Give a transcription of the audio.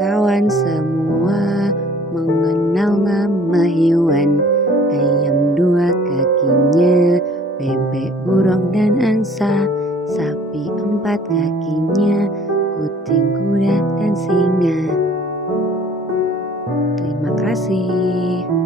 Kawan semua mengenal nama hewan. Ayam dua kakinya, bebek, burung dan angsa. Sapi empat kakinya, kucing, kuda dan singa. Terima kasih.